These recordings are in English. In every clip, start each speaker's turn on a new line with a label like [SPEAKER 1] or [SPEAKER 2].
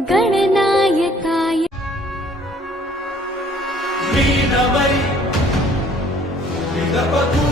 [SPEAKER 1] గణనాయకాయ. మీనమై విదపతూ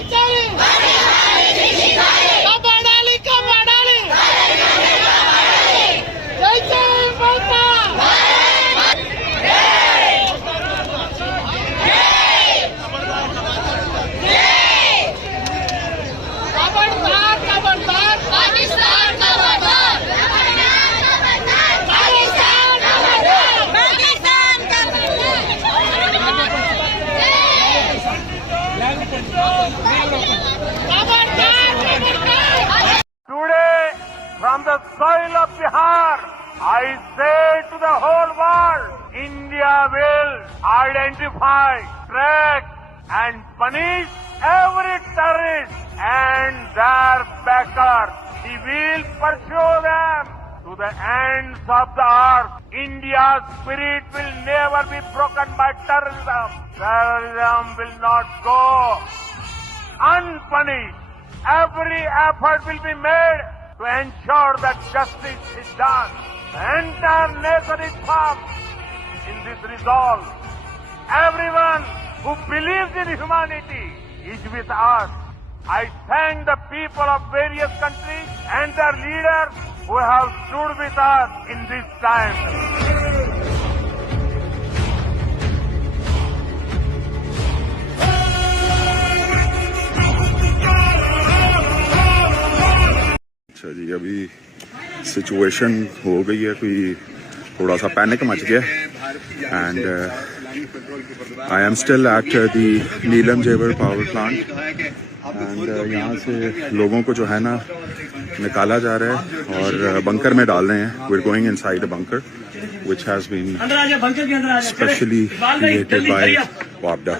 [SPEAKER 2] Okay. Soil of Bihar, I say to the whole world, India will identify, track and punish every terrorist and their backers. He will pursue them to the ends of the earth. India's spirit will never be broken by terrorism. Terrorism will not go unpunished. Every effort will be made to ensure that justice is done. The entire nation is firm in this resolve. Everyone who believes in humanity is with us. I thank the people of various countries and their leaders who have stood with us in this time.
[SPEAKER 3] अच्छा जी अभी situation हो गई है कोई थोड़ा सा panic मच गया and I am still at the Neelum Jhelum power plant and यहाँ से लोगों को जो है ना निकाला जा रहा है और बंकर में डाल रहे हैं। We are going inside a bunker which has been
[SPEAKER 4] specially created जा बंकर